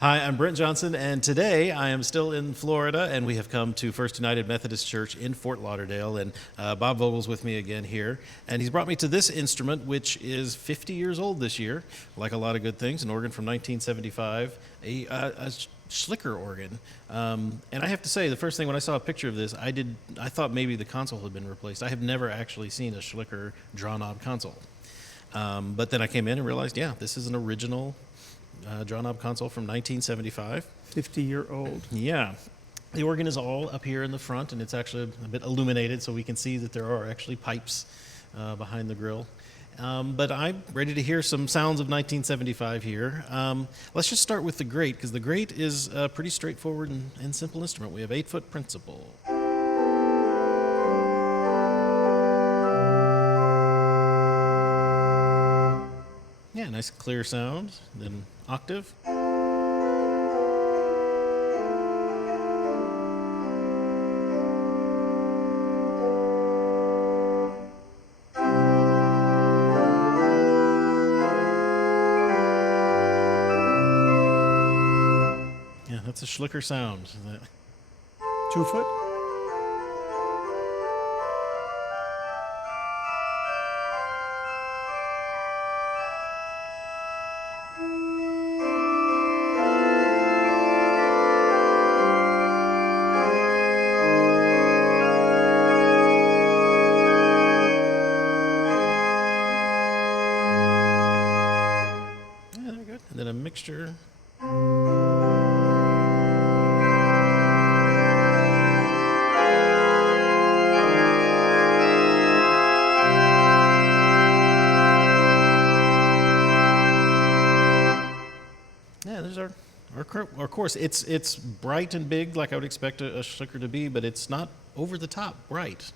Hi, I'm Brent Johnson, and today I am still in Florida, and we have come to First United Methodist Church in Fort Lauderdale, and Bob Vogel's with me again here, and he's brought me to this instrument, which is 50 years old this year, like a lot of good things, an organ from 1975, a Schlicker organ. And I have to say, the first thing when I saw a picture of this, I thought maybe the console had been replaced. I have never actually seen a Schlicker draw knob console. But then I came in and realized, yeah, this is an original draw knob console from 1975. 50-year-old. Yeah. The organ is all up here in the front, and it's actually a bit illuminated, so we can see that there are actually pipes behind the grill. But I'm ready to hear some sounds of 1975 here. Let's just start with the grate, because the grate is a pretty straightforward and simple instrument. We have 8-foot principal. Yeah, nice clear sound. Then octave. Yeah, that's a Schlicker sound. 2 foot? Yeah, they're good. And then a mixture. Yeah, there's our course. It's bright and big like I would expect a Schlicker to be, but it's not over the top bright.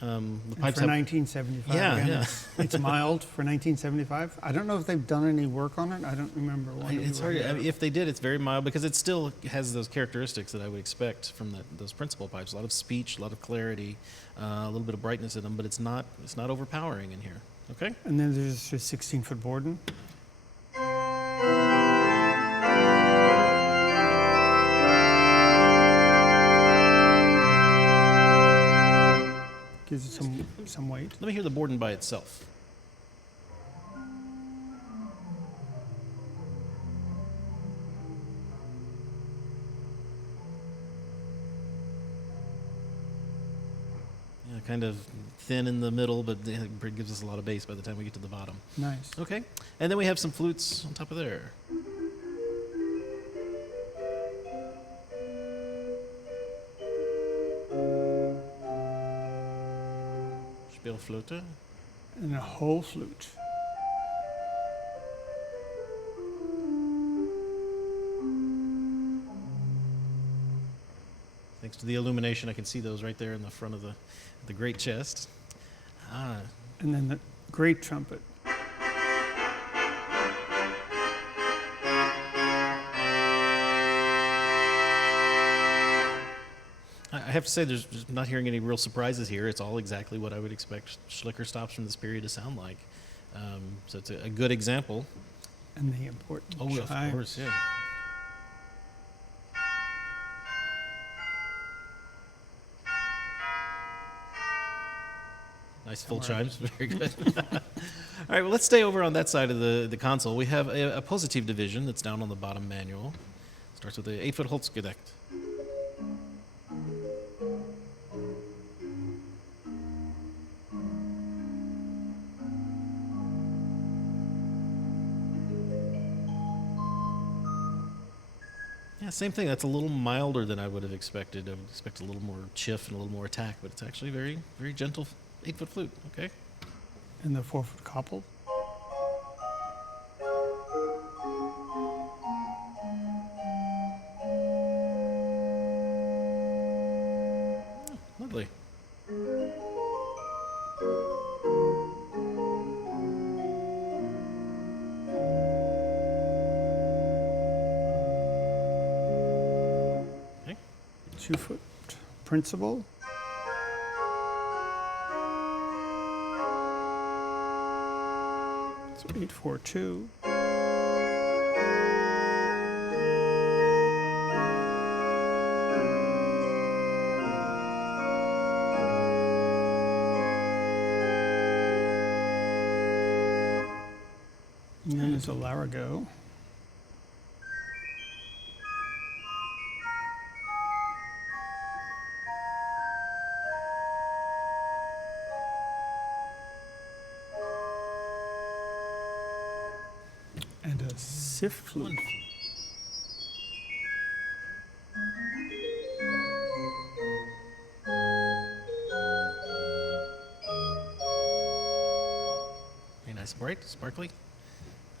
The And pipes for have, 1975, Yeah, again, yeah. it's mild for 1975. I don't know if they've done any work on it. I don't remember when. it's hard. I mean, if they did, it's very mild because it still has those characteristics that I would expect from those principal pipes. A lot of speech, a lot of clarity, a little bit of brightness in them, but it's not overpowering in here. Okay. And then there's a 16-foot Borden. Gives it some weight. Let me hear the Borden by itself. Yeah, kind of thin in the middle, but it gives us a lot of bass by the time we get to the bottom. Nice. Okay, and then we have some flutes on top of there. Spielflöte. And a whole flute. Thanks to the illumination, I can see those right there in the front of the great chest. And then the great trumpet. I have to say, there's just not hearing any real surprises here. It's all exactly what I would expect Schlicker stops from this period to sound like. So it's a good example. And the important Oh, of chimes. course, yeah. Nice full chimes, very good. All right, well, let's stay over on that side of the console. We have a positive division that's down on the bottom manual. Starts with the 8-foot Holzgedeckt. Yeah, same thing. That's a little milder than I would have expected. I would expect a little more chiff and a little more attack, but it's actually very, very gentle 8-foot flute. Okay. And the 4-foot Koppel. Lovely. Okay. 2-foot principal. So 8-4-2. is a Larago. And a Sif flute. Very nice, bright, sparkly.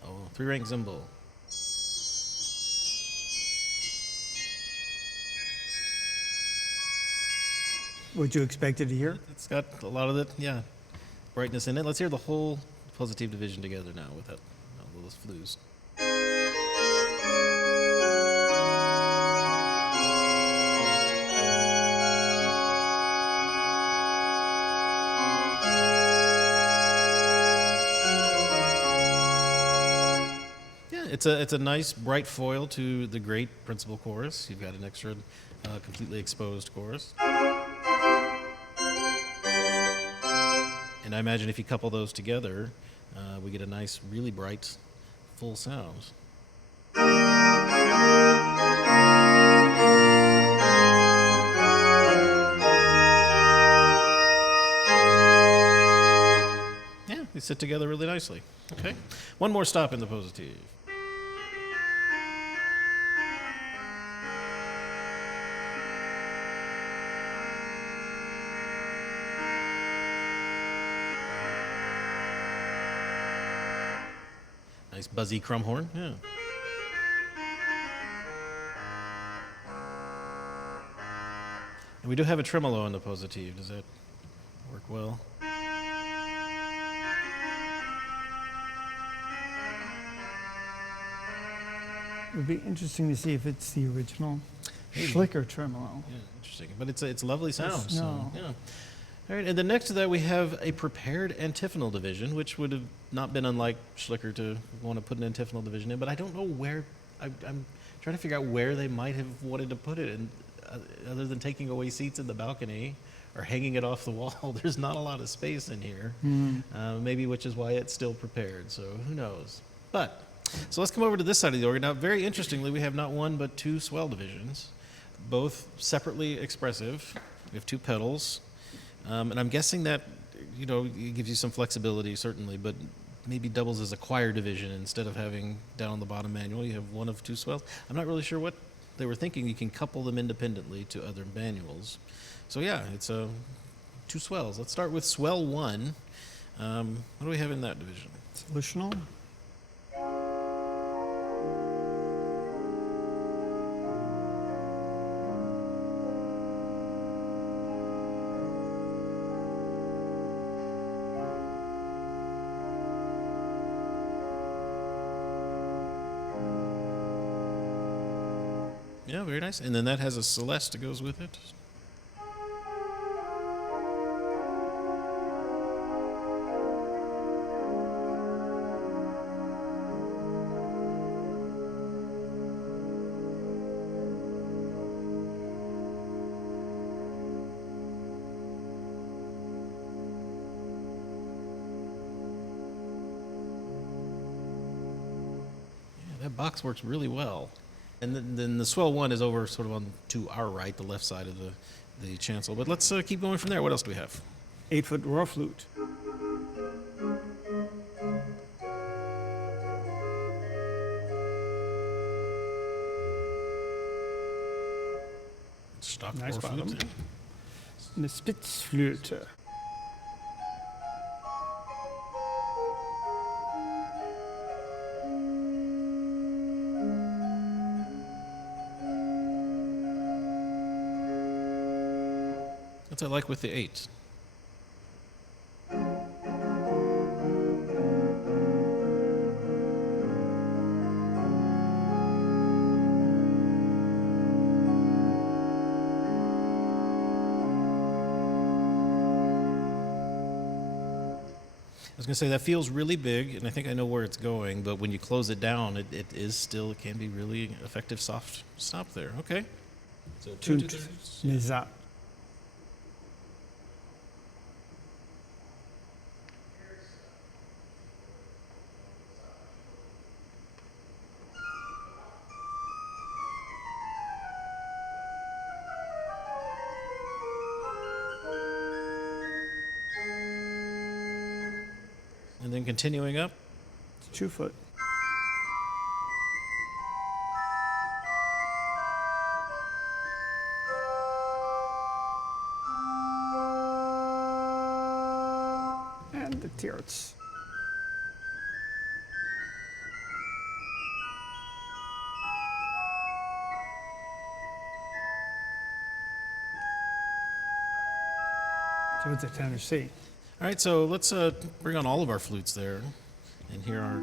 Oh, three-rank cymbal. What you expected to hear? It's got a lot of the, yeah, brightness in it. Let's hear the whole positive division together now without all those flues. Yeah, it's a nice bright foil to the great principal chorus. You've got an extra completely exposed chorus. And I imagine if you couple those together, we get a nice, really bright, full sound. Yeah, they sit together really nicely. Okay, one more stop in the positive. Nice buzzy crumb horn, yeah. And we do have a tremolo on the positive. Does that work well? It would be interesting to see if it's the original Schlicker tremolo. Yeah, interesting. But it's a lovely sound. It's- no. So, yeah. All right, and then next to that we have a prepared antiphonal division, which would have not been unlike Schlicker to want to put an antiphonal division in, but I don't know where, I'm trying to figure out where they might have wanted to put it, and other than taking away seats in the balcony or hanging it off the wall, there's not a lot of space in here, maybe which is why it's still prepared, so who knows. But, so let's come over to this side of the organ. Now, very interestingly, we have not one but two swell divisions, both separately expressive. We have two pedals. And I'm guessing that, you know, it gives you some flexibility, certainly, but maybe doubles as a choir division instead of having down on the bottom manual. You have one of two swells. I'm not really sure what they were thinking. You can couple them independently to other manuals. So yeah, it's two swells. Let's start with swell 1. What do we have in that division? Solutional. Yeah, very nice. And then that has a celeste that goes with it. Yeah, that box works really well. And then the swell 1 is over sort of on to our right, the left side of the chancel. But let's keep going from there. What else do we have? 8-foot royal flute. Stock Nice or flute. bottom. And the Spitzflöte. That's what I like with the 8. I was going to say that feels really big, and I think I know where it's going, but when you close it down, it can be really effective soft stop there. Okay. So two, Tunt Nizat. then continuing up. It's 2 foot. And the tierce. So it's a tenor C. All right, so let's bring on all of our flutes there, and here are.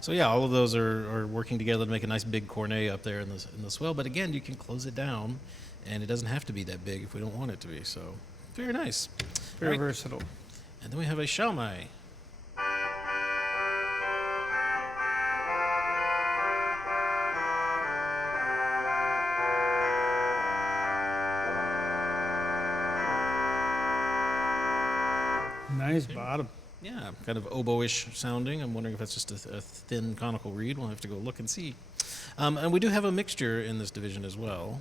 So yeah, all of those are working together to make a nice big cornet up there in the swell. But again, you can close it down, and it doesn't have to be that big if we don't want it to be. So very nice. Very All right. versatile. And then we have a shalmai. Nice bottom. Yeah, kind of oboe-ish sounding. I'm wondering if that's just a thin conical reed. We'll have to go look and see. And we do have a mixture in this division as well.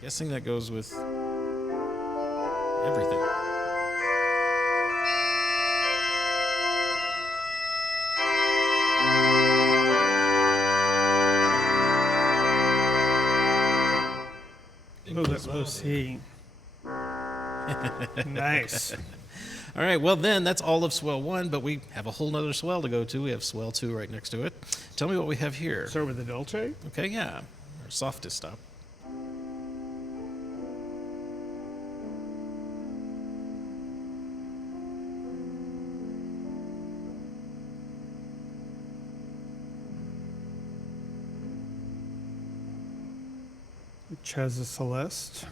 Guessing that goes with everything. A little bit low C. Nice. All right, well then, that's all of Swell 1, but we have a whole nother swell to go to. We have Swell 2 right next to it. Tell me what we have here. Start with the Dolce. Okay, yeah, our softest stop. Which has a Celeste.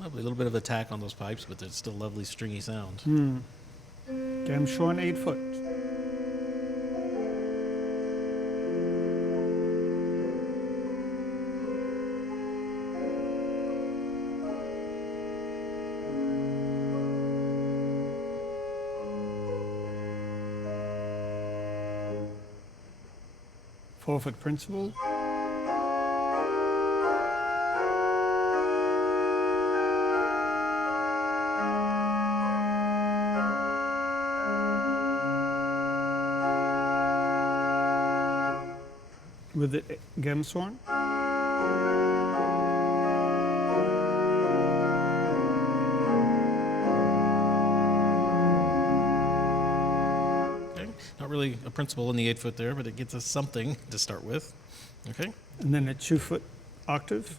Lovely, a little bit of attack on those pipes, but it's still lovely stringy sound. Gamshorn 8 foot. Four-foot principal. With the Gamshorn. Okay, not really a principle in the 8 foot there, but it gets us something to start with. Okay. And then a 2-foot octave.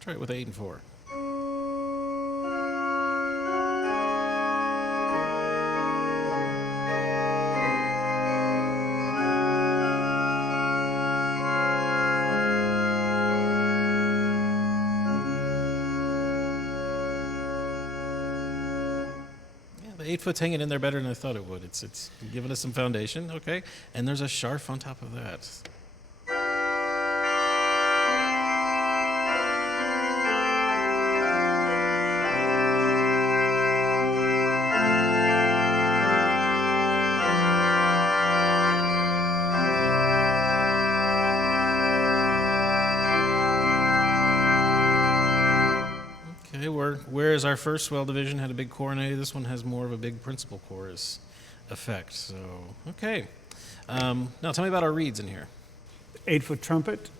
Try it with 8 and 4. Yeah, the 8 foot's hanging in there better than I thought it would. It's giving us some foundation, okay? And there's a sharf on top of that. Okay, whereas our first swell division had a big cornet, this one has more of a big principal chorus effect. So, okay. Now tell me about our reeds in here. 8-foot trumpet.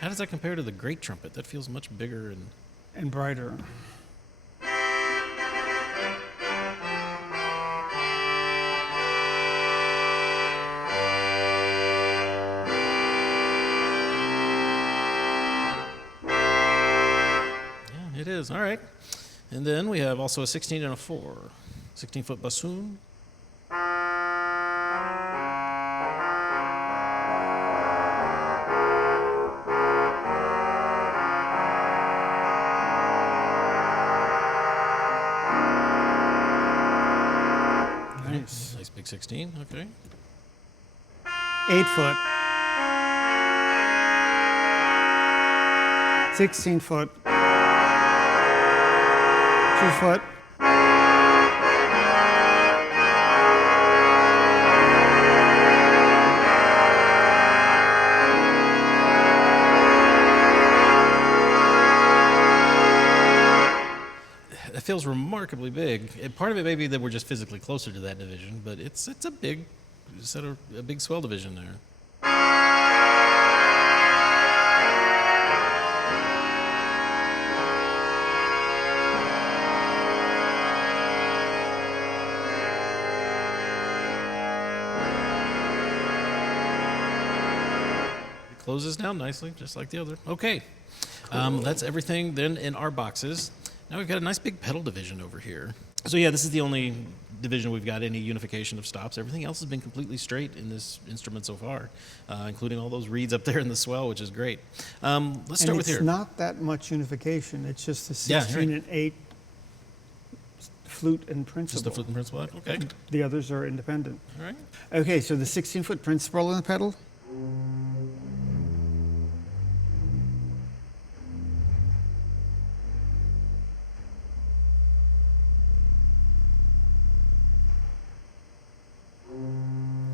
How does that compare to the great trumpet? That feels much bigger And brighter. yeah, it is. All right. And then we have also a 16 and a 4. 16-foot bassoon. Nice. Nice big 16. Okay. 8-foot. 16-foot. 2-foot. It feels remarkably big. Part of it may be that we're just physically closer to that division, but it's a big a big swell division there. It closes down nicely, just like the other. Okay, that's everything then in our boxes. Now we've got a nice big pedal division over here. So yeah, this is the only division we've got any unification of stops. Everything else has been completely straight in this instrument so far, including all those reeds up there in the swell, which is great. Let's start with here. It's not that much unification. It's just the Yeah, 16 and 8 flute and principal. Just the flute and principal. Okay. The others are independent. All right. Okay, so the 16-foot principal in the pedal.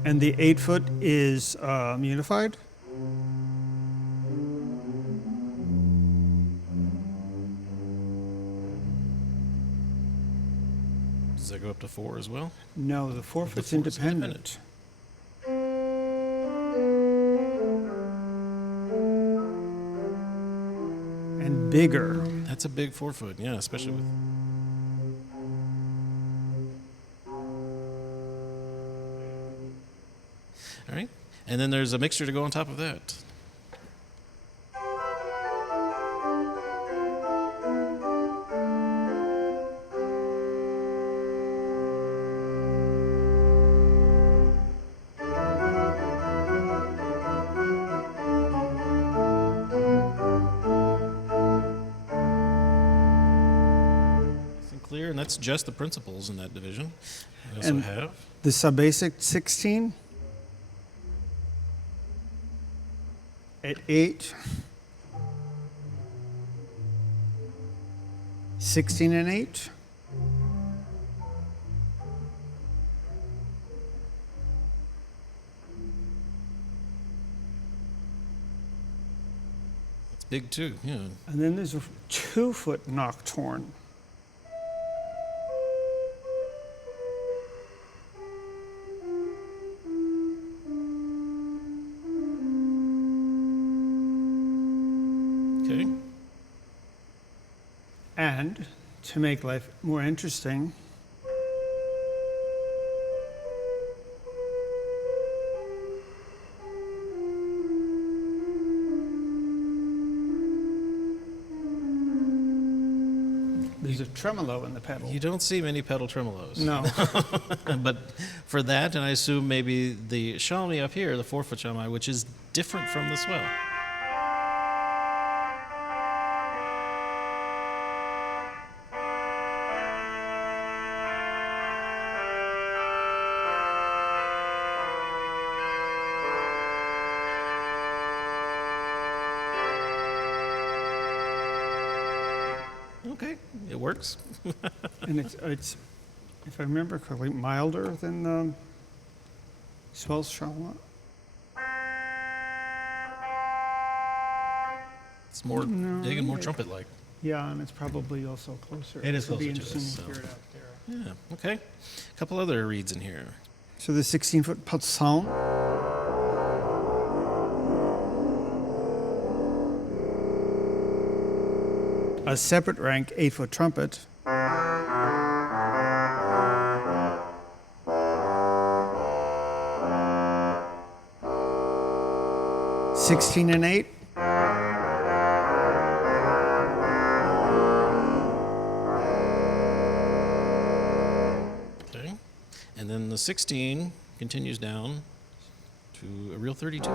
And the 8-foot is unified. Does that go up to 4 as well? No, the 4-foot's 4's independent. And bigger. That's a big 4-foot, yeah, especially with. All right. And then there's a mixer to go on top of that. Nice and clear, and that's just the principals in that division. We also And- have. The subbasic 16 at 8, 16 and 8, It's big too, yeah. and then there's a 2-foot nocturne. Okay. And to make life more interesting, there's a tremolo in the pedal. You don't see many pedal tremolos. No. But for that, and I assume maybe the shammy up here, the 4-foot shammy, which is different from the swell. Okay, it works. And it's, if I remember correctly, milder than the Swell's Charlotte. It's more No, big and more it- trumpet-like. Yeah, and it's probably also closer. It is It'll be closer to interesting us, to so. hear it out there. Yeah, okay. A couple other reeds in here. So the 16-foot psalm. A separate rank 8-foot trumpet. 16 and 8. Okay. And then the 16 continues down to a real 32.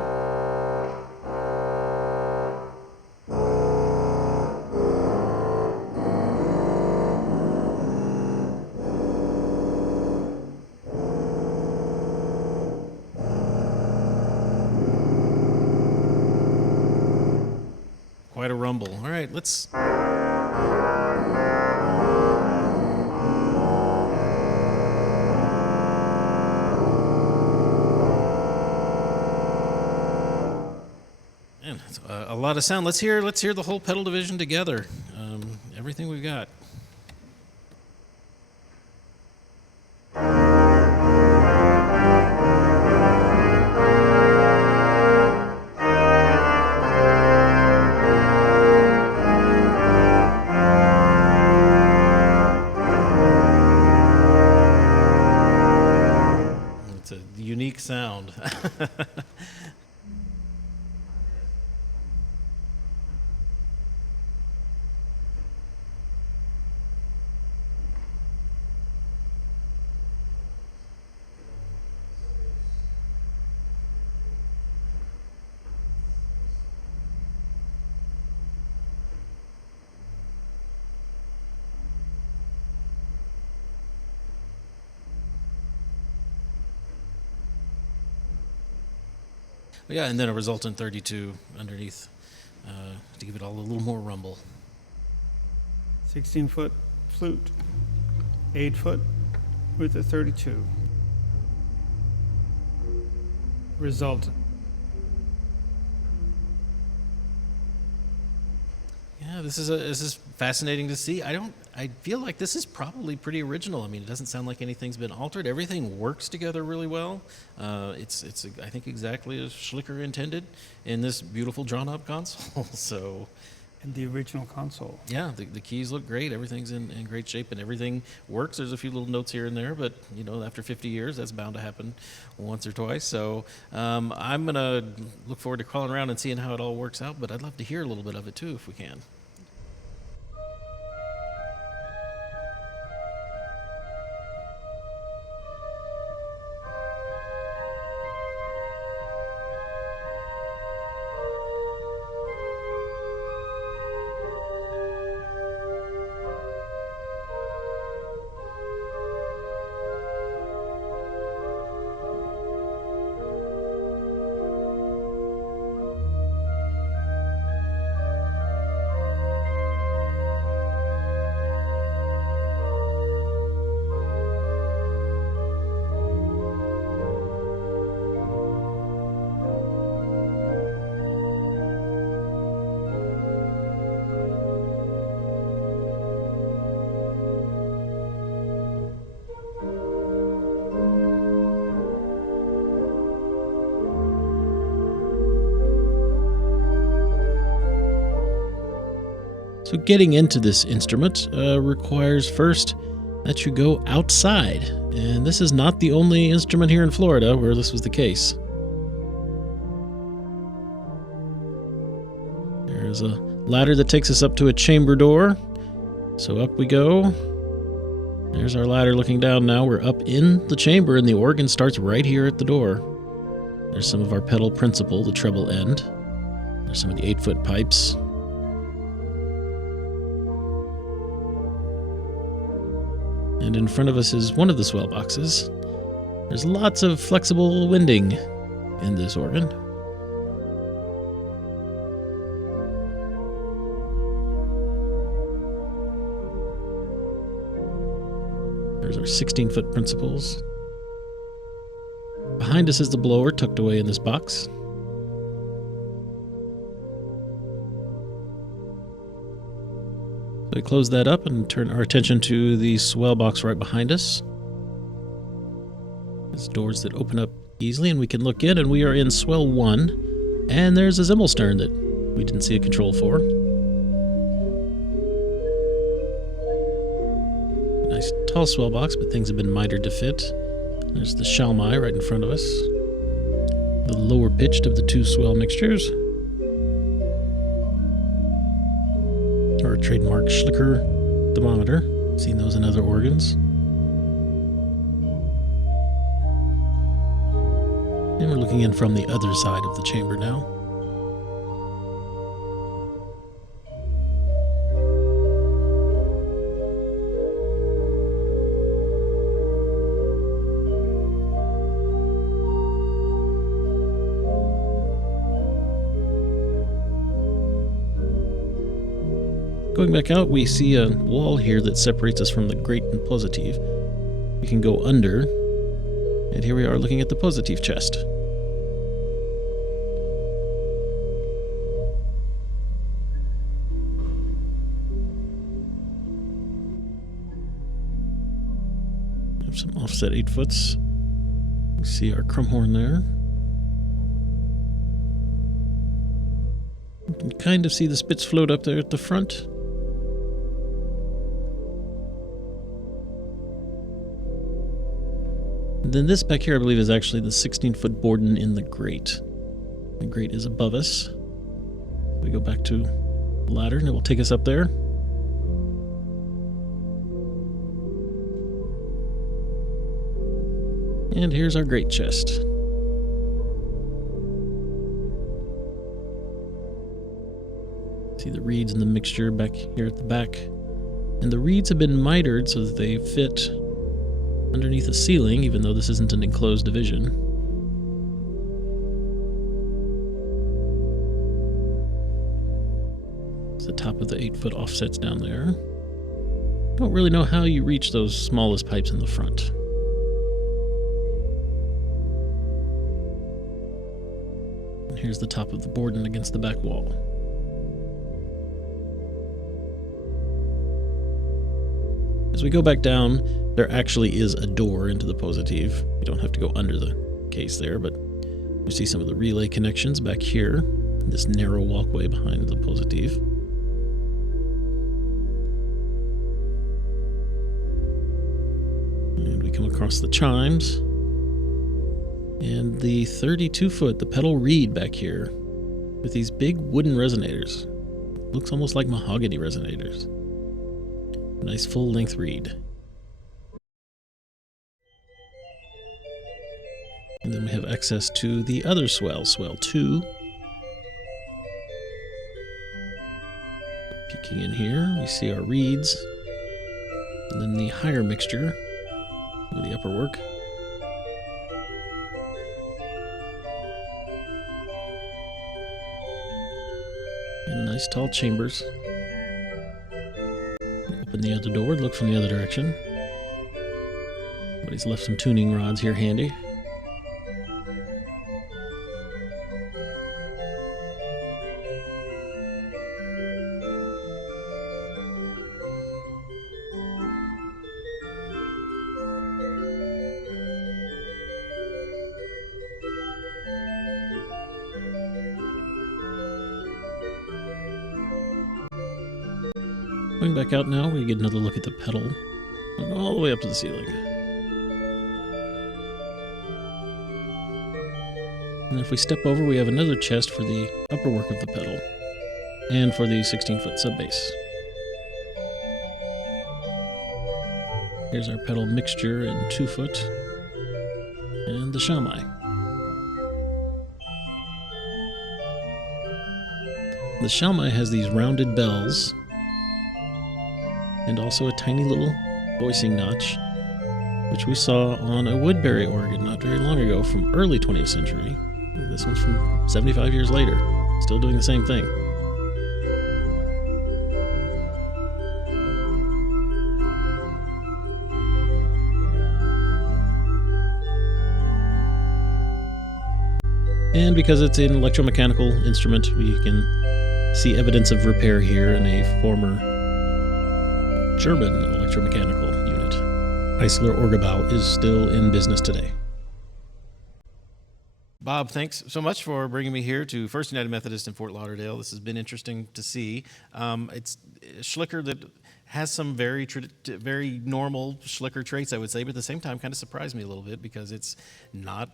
Quite a rumble. All right, let's... Man, that's a lot of sound. Let's hear the whole pedal division together. Everything we've got. It's a unique sound. Yeah, and then a resultant 32 underneath to give it all a little more rumble. 16-foot flute. 8-foot with a 32. Resultant. Yeah, this is fascinating to see. I feel like this is probably pretty original. I mean, it doesn't sound like anything's been altered. Everything works together really well. It's I think exactly as Schlicker intended in this beautiful drawn-up console. So, And the original console. yeah, the keys look great. Everything's in great shape, and everything works. There's a few little notes here and there, but after 50 years, that's bound to happen once or twice. So I'm gonna look forward to crawling around and seeing how it all works out. But I'd love to hear a little bit of it too, if we can. So getting into this instrument requires first that you go outside. And this is not the only instrument here in Florida where this was the case. There's a ladder that takes us up to a chamber door. So up we go. There's our ladder looking down now. We're up in the chamber and the organ starts right here at the door. There's some of our pedal principal, the treble end. There's some of the 8-foot pipes. And in front of us is one of the swell boxes. There's lots of flexible winding in this organ. There's our 16-foot principals. Behind us is the blower tucked away in this box. So We close that up and turn our attention to the swell box right behind us. There's doors that open up easily and we can look in, and we are in Swell 1. And there's a Zimmelstern that we didn't see a control for. Nice tall swell box, but things have been mitered to fit. There's the Shalmai right in front of us. The lower pitched of the two swell mixtures. Our trademark Schlicker thermometer. Seen those in other organs. And we're looking in from the other side of the chamber now. Going back out, we see a wall here that separates us from the grate and positive. We can go under, and here we are looking at the positive chest. Have some offset 8-foots. We see our crumhorn there. You can kind of see the spits float up there at the front. And then this back here, I believe, is actually the 16-foot Borden in the grate. The grate is above us. We go back to the ladder, and it will take us up there. And here's our grate chest. See the reeds and the mixture back here at the back. And the reeds have been mitered so that they fit underneath a ceiling, even though this isn't an enclosed division. It's the top of the 8-foot offsets down there. Don't really know how you reach those smallest pipes in the front. And here's the top of the Borden against the back wall. As we go back down, there actually is a door into the positive. You don't have to go under the case there, but we see some of the relay connections back here, this narrow walkway behind the positive. And we come across the chimes. And the 32-foot, the pedal reed back here, with these big wooden resonators. Looks almost like mahogany resonators. Nice full-length reed. And then we have access to the other swell, Swell 2. Peeking in here, we see our reeds. And then the higher mixture with the upper work. And nice tall chambers. Open the other door, look from the other direction. Somebody's left some tuning rods here handy. Going back out now, we get another look at the pedal. All the way up to the ceiling. And if we step over, we have another chest for the upper work of the pedal. And for the 16-foot sub-bass. Here's our pedal mixture in 2-foot. And the Shamai. The Shalmai has these rounded bells, and also a tiny little voicing notch, which we saw on a Woodbury organ not very long ago from early 20th century. This one's from 75 years later, still doing the same thing. And because it's an electromechanical instrument, we can see evidence of repair here in a former German electromechanical unit. Eisler Orgabau is still in business today. Bob, thanks so much for bringing me here to First United Methodist in Fort Lauderdale. This has been interesting to see. It's Schlicker that has some very normal Schlicker traits, I would say, but at the same time kind of surprised me a little bit because it's not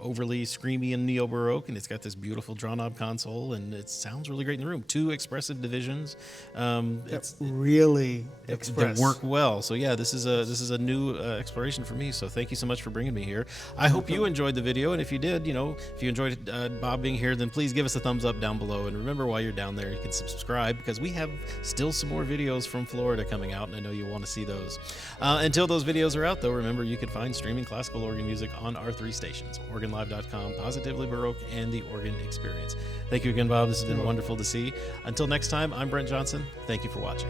overly screamy and neo-Baroque, and it's got this beautiful draw-knob console, and it sounds really great in the room. 2 expressive divisions. It's really that work well. So yeah, this is a new exploration for me. So thank you so much for bringing me here. I hope you enjoyed the video, and if you did, if you enjoyed Bob being here, then please give us a thumbs up down below. And remember, while you're down there, you can subscribe because we have still some more videos from Florida coming out, and I know you'll want to see those. Until those videos are out, though, remember you can find streaming classical organ music on our 3 stations: organlive.com, Positively Baroque, and The Organ Experience. Thank you again, Bob. This has been wonderful to see. Until next time, I'm Brent Johnson. Thank you for watching.